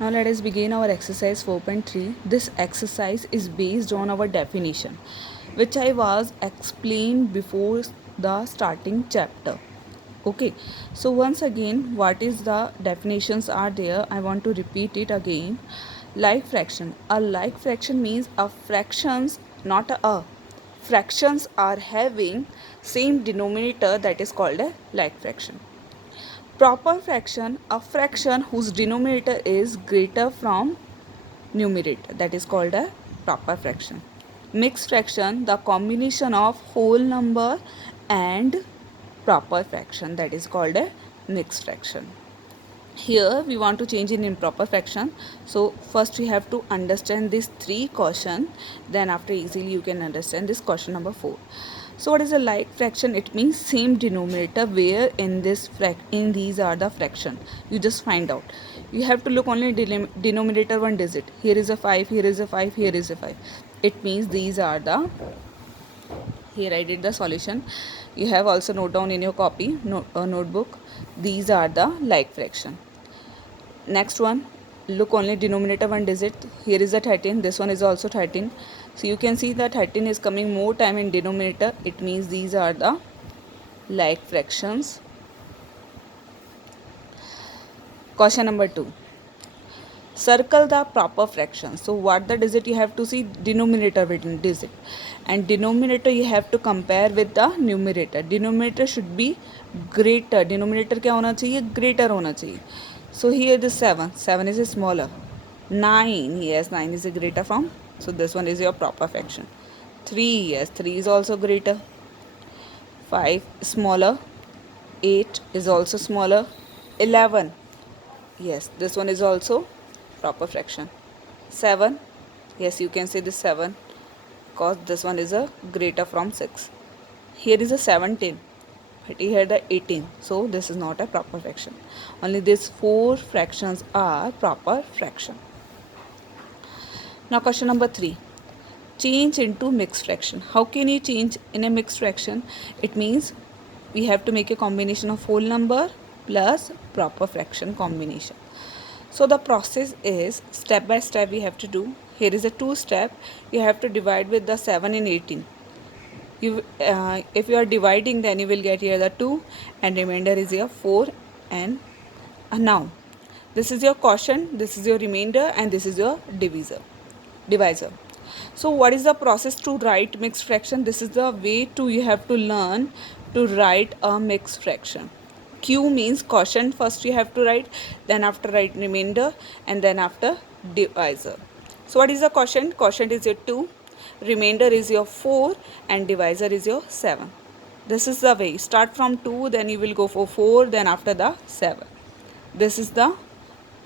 Now let us begin our exercise 4.3. This exercise is based on our definition, which I was explained before the starting chapter. Okay, so once again, what is the definitions are there? I want to repeat it again. Like fraction. A like fraction means a fractions, not a. Fractions are having same denominator, that is called a like fraction. Proper fraction, a fraction whose denominator is greater from numerator, that is called a proper fraction. Mixed fraction, the combination of whole number and proper fraction, that is called a mixed fraction. Here we want to change in improper fraction, so first we have to understand these three question, then after easily you can understand this question number 4. So what is a like fraction? It means same denominator where in these are the fraction. You just find out. You have to look only denominator one digit. Here is a 5, here is a 5, here is a 5. It means these are the, here I did the solution. You have also note down in your copy notebook. These are the like fraction. Next one, look only denominator one digit. Here is a 13, this one is also 13. So you can see that 13 is coming more time in denominator. It means these are the like fractions. Question number 2. Circle the proper fraction. So what the digit you have to see? Denominator with digit. And denominator you have to compare with the numerator. Denominator should be greater. Denominator क्या होना चाहिए? Greater होना चाहिए. So here the 7. 7 is a smaller. 9. Yes, 9 is a greater from. So this one is your proper fraction. 3. Yes, 3 is also greater. 5 smaller. 8 is also smaller. 11. Yes, this one is also proper fraction. 7. Yes, you can say this 7 because this one is a greater from 6. Here is a 17. But here the 18. So this is not a proper fraction. Only these 4 fractions are proper fraction. Now question number 3. Change into mixed fraction. How can you change in a mixed fraction? It means we have to make a combination of whole number plus proper fraction combination. So the process is step by step we have to do. Here is a 2 step. You have to divide with the 7 and 18. If you are dividing, then you will get here the 2 and remainder is your 4 and now this is your quotient, this is your remainder and this is your divisor. So what is the process to write mixed fraction? This is the way to you have to learn to write a mixed fraction. Q means quotient first you have to write, then after write remainder and then after divisor. So what is the quotient? Quotient is your 2, remainder is your 4 and divisor is your 7. This is the way. Start from 2, then you will go for 4, then after the 7. This is the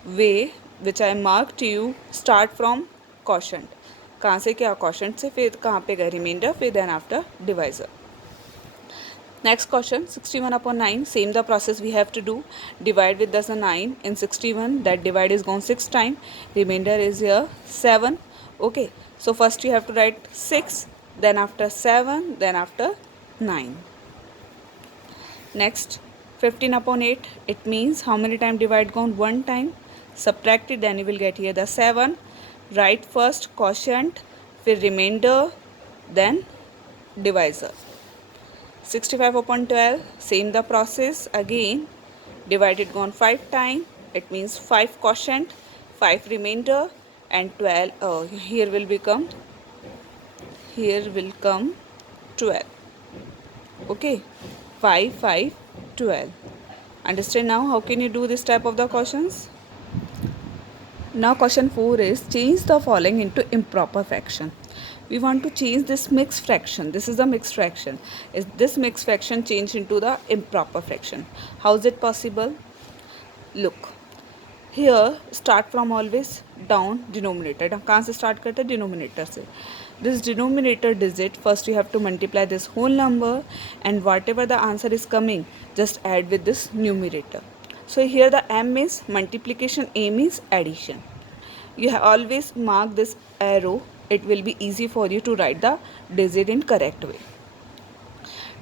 way which I marked to you. Start from quotient. कहाँ से क्या quotient से फिर कहाँ पे गए remainder फिर then after divisor. Next question, 61 upon 9. Same the process we have to do. Divide with the 9 in 61. That divide is gone 6 times. Remainder is here 7. Okay. So first you have to write 6. Then after 7. Then after 9. Next, 15 upon 8. It means how many times divide gone? 1 time. Subtract it. Then you will get here the 7. Write first quotient. फिर remainder. Then divisor. 65 upon 12, same the process again, divided gone 5 times, it means 5 quotient, 5 remainder and 12, here will come 12, okay, 5, 5, 12. Understand now how can you do this type of the questions? Now question 4 is change the following into improper fraction. We want to change this mixed fraction. This is the mixed fraction. Is this mixed fraction changed into the improper fraction? How is it possible? Look. Here start from always down denominator. कहाँ से start करते हैं? Denominator से. This denominator digit first you have to multiply this whole number and whatever the answer is coming just add with this numerator. So here the M is multiplication, A means addition. You have always mark this arrow. It will be easy for you to write the digit in correct way.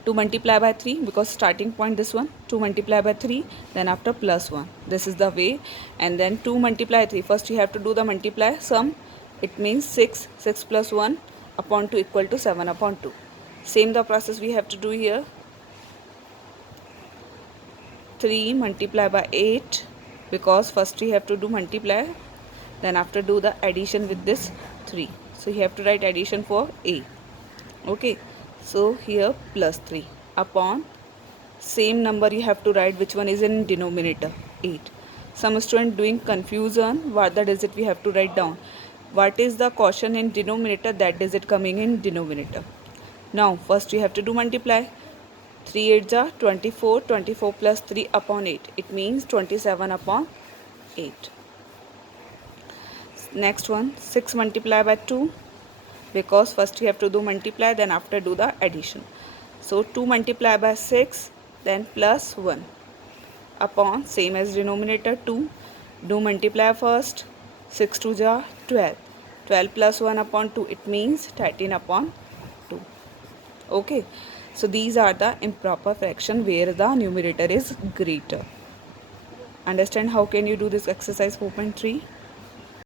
2 multiply by 3 because starting point this one, 2 multiply by 3, then after plus 1. This is the way. And then 2 multiply 3, first you have to do the multiply sum. It means 6 plus 1 upon 2 equal to 7 upon 2. Same the process we have to do here. 3 multiply by 8 because first we have to do multiply, then after do the addition with this 3. So you have to write addition for a. Okay, so here plus 3 upon same number you have to write which one is in denominator, 8. Some student doing confusion, what the digit we have to write down. What is the quotient in denominator, that digit coming in denominator. Now first you have to do multiply. 3 8 are 24, 24 plus 3 upon 8. It means 27 upon 8. Next one, 6 multiply by 2 because first you have to do multiply, then after do the addition. So 2 multiply by 6, then plus 1 upon same as denominator 2. Do multiply first. 6 2 are 12. 12 plus 1 upon 2, it means 13 upon 2. Okay, so these are the improper fraction where the numerator is greater. Understand how can you do this exercise 4.3?